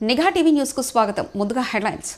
నిఘా TV news కు స్వాగతం. ముందుగా హెడ్లైన్స్.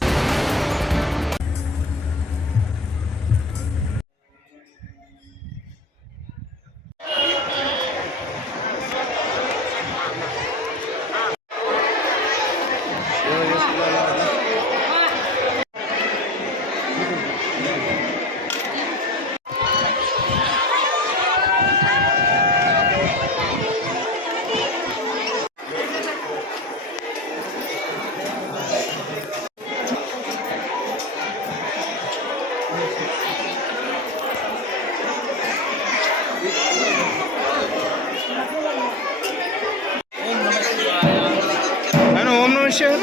ఓం నమః శివాయ.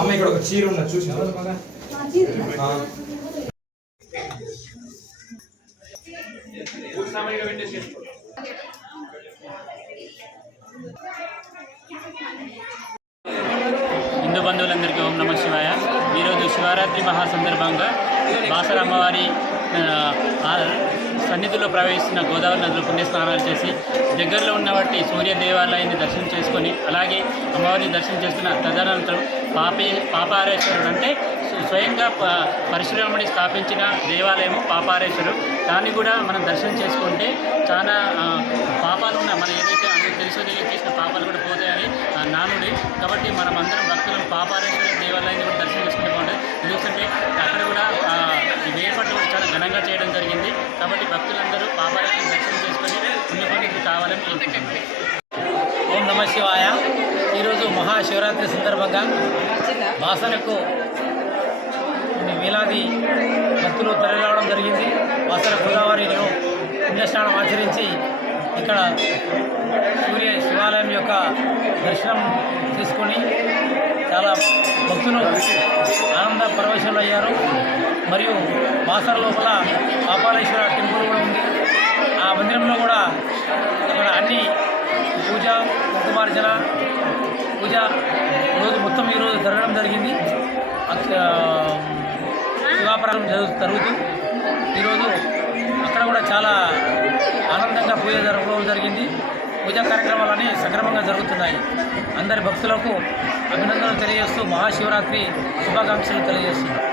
అమ్మ ఇక్కడ ఒక చీర ఉన్నది చూసిన హిందూ బంధువులందరికీ ఓం నమః శివాయ. ఈరోజు శివరాత్రి మహా సందర్భంగా బాసర అమ్మవారి సన్నిధిలో ప్రవేశిస్తున్న గోదావరి నదిలో పుణ్యస్నానాలు చేసి దగ్గరలో ఉన్నవాటి సూర్య దేవాలయాన్ని దర్శనం చేసుకొని అలాగే అమ్మవారిని దర్శనం చేసుకున్న తదనంతరం పాపారేశ్వరుడు అంటే స్వయంగా పరశురాముడి స్థాపించిన దేవాలయము పాపారేశ్వరుడు. దాన్ని కూడా మనం దర్శనం చేసుకుంటే చాలా పాపాలు ఉన్నాయి, మనం ఏదైతే అందరూ తెలుసో చేసిన పాపాలు కూడా పోతాయని నానుడి. కాబట్టి మనం అందరం భక్తులను పాపారేశ్వర దేవాలయాన్ని కూడా దర్శనం చేసుకుంటే బాగుంటుంది. ఎందుకంటే అక్కడ కూడా ఈ వేపట్లు కూడా చాలా ఘనంగా చేయడం జరిగింది. కాబట్టి భక్తులందరూ పాపారేశ్వరం దర్శనం చేసుకొని పుణ్యపండితులు కావాలని కోరుకుంటున్నారు. ఓం నమ శివాయ. ఈరోజు మహాశివరాత్రి సందర్భంగా బాసరకు వేలాది భక్తులు తరలిరావడం జరిగింది. బాసర గోదావరిలో పుణ్యస్నానం ఆచరించి ఇక్కడ సూర్య శివాలయం యొక్క దర్శనం తీసుకొని చాలా భక్తులు ఆనంద పరవశులు అయ్యారు. మరియు బాసర లోపల పాపాలేశ్వర టెంపుల్ కూడా ఉంది. ఆ మందిరంలో కూడా ఇక్కడ అన్ని పూజ కుంకుమార్చన పూజ రోజు మొత్తం ఈరోజు జరగడం జరిగింది. శివాపరాధం జరుగుతూ ఈరోజు అక్కడ కూడా చాలా ఆనందంగా పూజ జరగడం జరిగింది. పూజా కార్యక్రమాలన్నీ సక్రమంగా జరుగుతున్నాయి. అందరి భక్తులకు అభినందనలు తెలియజేస్తూ మహాశివరాత్రి శుభాకాంక్షలు తెలియజేస్తున్నాం.